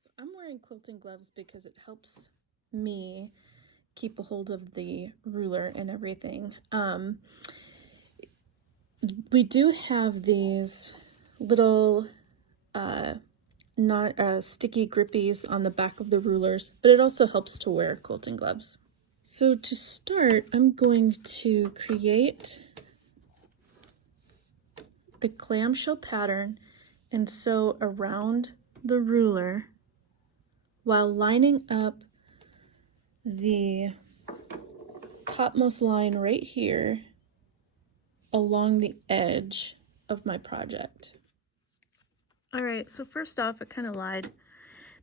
So I'm wearing quilting gloves because it helps me keep a hold of the ruler and everything. We do have these little not sticky grippies on the back of the rulers, but it also helps to wear quilting gloves. So to start, I'm going to create the clamshell pattern and sew around the ruler while lining up the topmost line right here along the edge of my project. All right, so first off, I kind of lied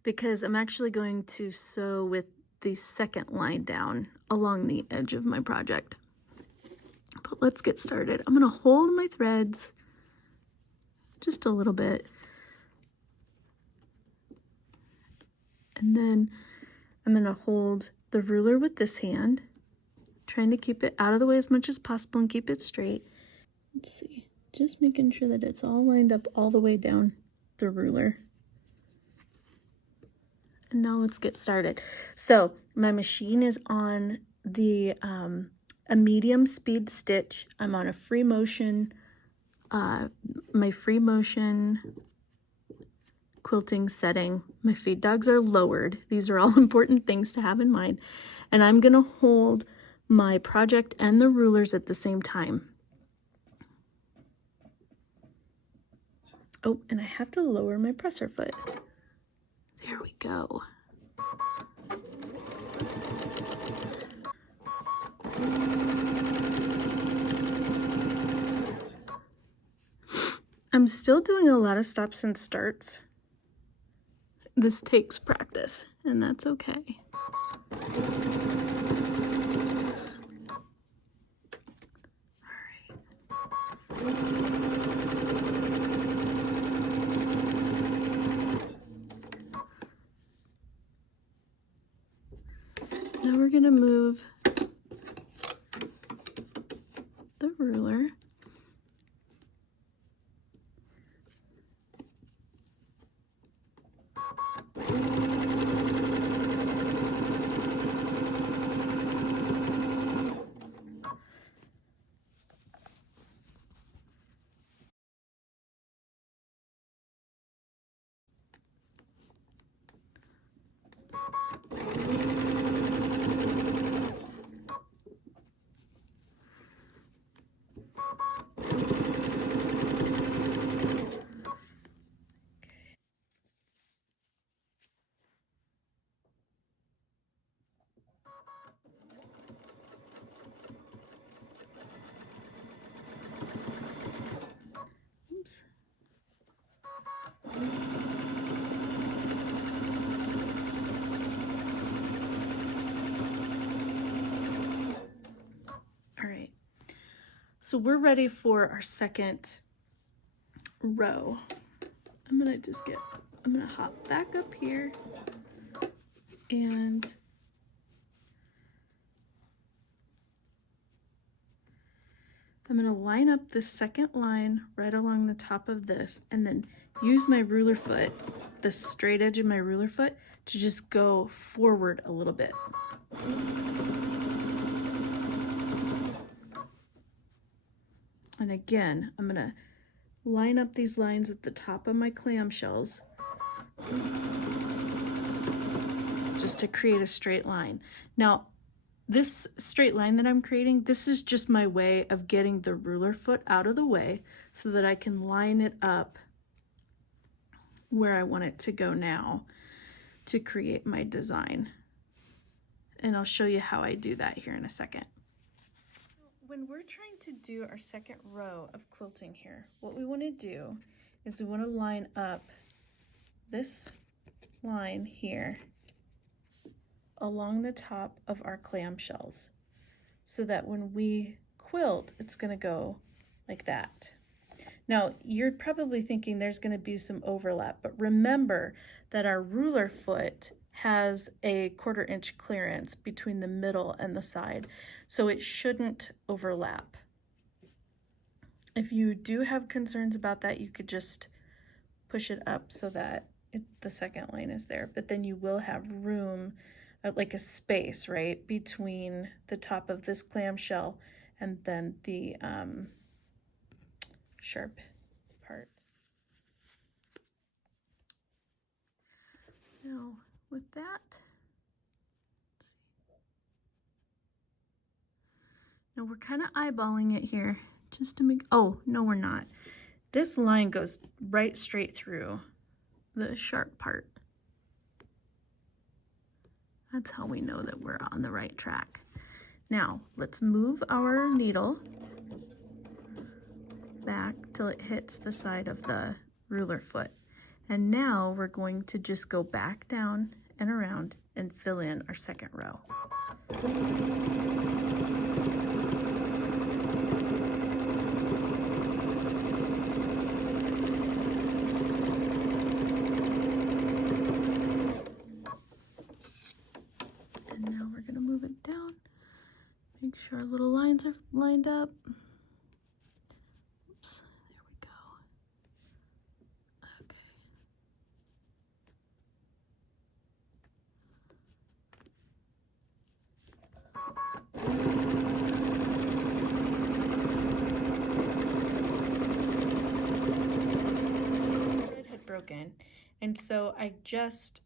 because I'm actually going to sew with the second line down along the edge of my project. But let's get started. I'm going to hold my threads just a little bit. And then I'm going to hold the ruler with this hand, trying to keep it out of the way as much as possible and keep it straight. Let's see, just making sure that it's all lined up all the way down the ruler. And now let's get started. So my machine is on the a medium speed stitch. I'm on a free motion, my free motion quilting setting. My feed dogs are lowered. These are all important things to have in mind. And I'm gonna hold my project and the rulers at the same time. Oh, and I have to lower my presser foot. There we go. I'm still doing a lot of stops and starts. This takes practice, and that's okay. Now we're gonna move the ruler. Oops. All right, so we're ready for our second row. I'm gonna hop back up here and I'm gonna line up the second line right along the top of this and then use my ruler foot, the straight edge of my ruler foot, to just go forward a little bit. And again, I'm gonna line up these lines at the top of my clamshells just to create a straight line. Now, this straight line that I'm creating, this is just my way of getting the ruler foot out of the way so that I can line it up where I want it to go now to create my design. And I'll show you how I do that here in a second. When we're trying to do our second row of quilting here, what we want to do is we want to line up this line here along the top of our clamshells so that when we quilt, it's going to go like that. Now, you're probably thinking there's going to be some overlap, but remember that our ruler foot has a 1/4 inch clearance between the middle and the side, so it shouldn't overlap. If you do have concerns about that, you could just push it up so that the second line is there, but then you will have room, like a space, right, between the top of this clamshell and then the sharp part. Now, with that, let's see. Now we're kind of eyeballing it here just to make, oh, no, we're not. This line goes right straight through the sharp part. That's how we know that we're on the right track. Now, let's move our needle back till it hits the side of the ruler foot. And now we're going to just go back down and around and fill in our second row. And now we're gonna move it down, make sure our little lines are lined up. Oops, there we go. Thread had broken, and so I just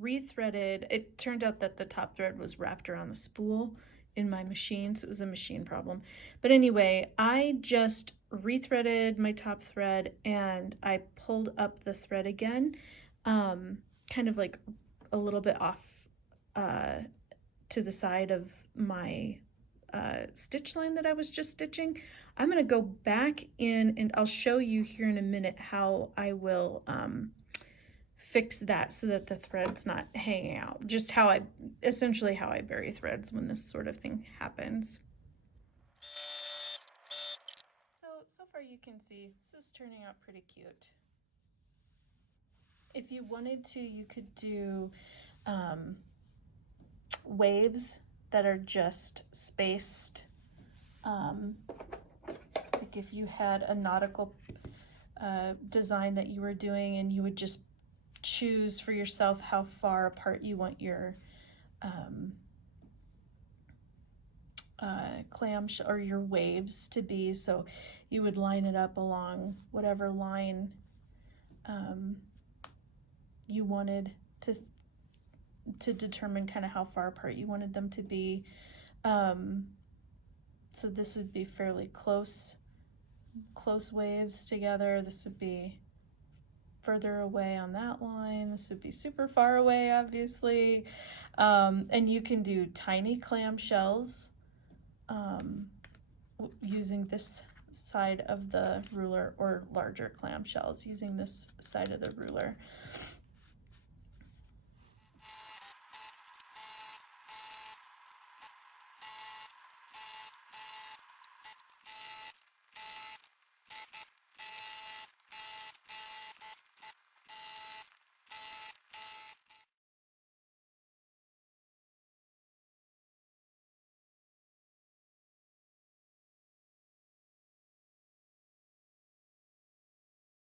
rethreaded. It turned out that the top thread was wrapped around the spool in my machine, so it was a machine problem. But anyway, I just rethreaded my top thread and I pulled up the thread again, kind of like a little bit off to the side of my stitch line that I was just stitching. I'm going to go back in and I'll show you here in a minute how I will fix that so that the thread's not hanging out. Just how I, essentially how I bury threads when this sort of thing happens. So far you can see this is turning out pretty cute. If you wanted to, you could do waves that are just spaced. Like if you had a nautical design that you were doing and you would just choose for yourself how far apart you want your clamshell or your waves to be. So you would line it up along whatever line you wanted to determine kind of how far apart you wanted them to be. So this would be fairly close waves together. This would be further away on that line. This would be super far away, obviously. And you can do tiny clamshells using this side of the ruler, or larger clamshells using this side of the ruler.